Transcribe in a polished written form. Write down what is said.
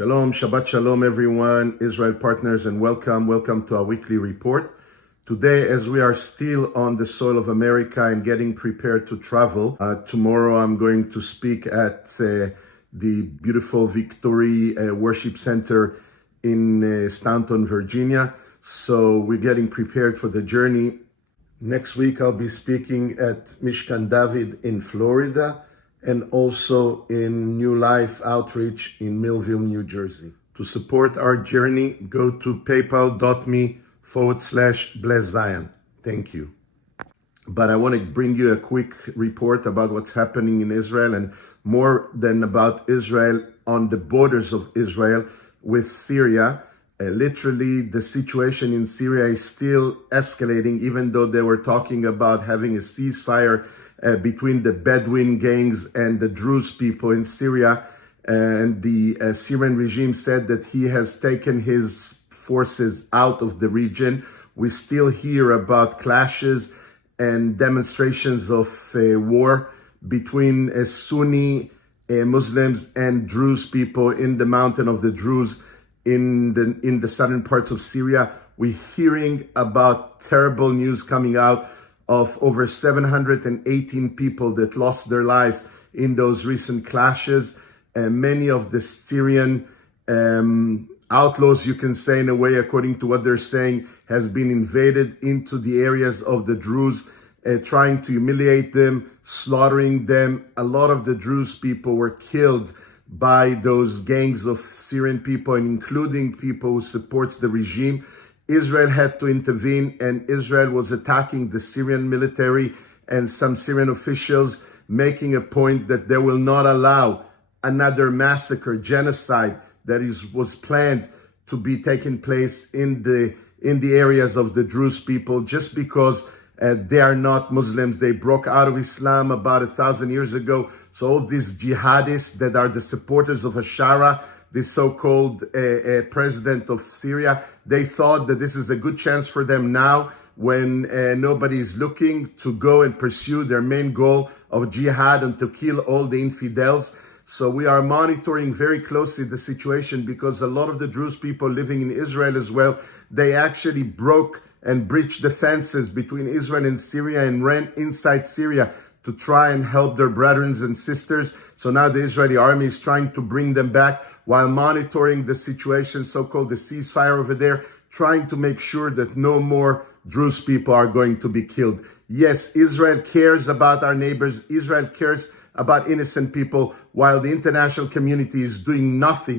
Shalom, Shabbat Shalom everyone, Israel partners, and welcome to our weekly report. Today, as we are still on the soil of America and getting prepared to travel, tomorrow I'm going to speak at the beautiful Victory Worship Center in Staunton, Virginia. So we're getting prepared for the journey. Next week I'll be speaking at Mishkan David in Florida, and also in New Life Outreach in Millville, New Jersey. To support our journey, go to paypal.me/Bless Zion. Thank you. But I want to bring you a quick report about what's happening in Israel, and more than about Israel, on the borders of Israel with Syria. Literally, the situation in Syria is still escalating, even though they were talking about having a ceasefire between the Bedouin gangs and the Druze people in Syria. And the Syrian regime said that he has taken his forces out of the region. We still hear about clashes and demonstrations of war between Sunni Muslims and Druze people in the mountain of the Druze in the southern parts of Syria. We're hearing about terrible news coming out of over 718 people that lost their lives in those recent clashes. Many of the Syrian outlaws, you can say in a way, according to what they're saying, has been invaded into the areas of the Druze, trying to humiliate them, slaughtering them. A lot of the Druze people were killed by those gangs of Syrian people, and including people who supports the regime. Israel had to intervene, and Israel was attacking the Syrian military and some Syrian officials, making a point that they will not allow another massacre, genocide that was planned to be taking place in the areas of the Druze people, just because they are not Muslims. They broke out of Islam about 1,000 years ago. So all these jihadists that are the supporters of Ashara, the so-called president of Syria, they thought that this is a good chance for them now, when nobody is looking, to go and pursue their main goal of jihad and to kill all the infidels. So we are monitoring very closely the situation, because a lot of the Druze people living in Israel as well, they actually broke and breached the fences between Israel and Syria and ran inside Syria to try and help their brethren and sisters. So now the Israeli army is trying to bring them back while monitoring the situation, so-called the ceasefire over there, trying to make sure that no more Druze people are going to be killed. Yes, Israel cares about our neighbors. Israel cares about innocent people, while the international community is doing nothing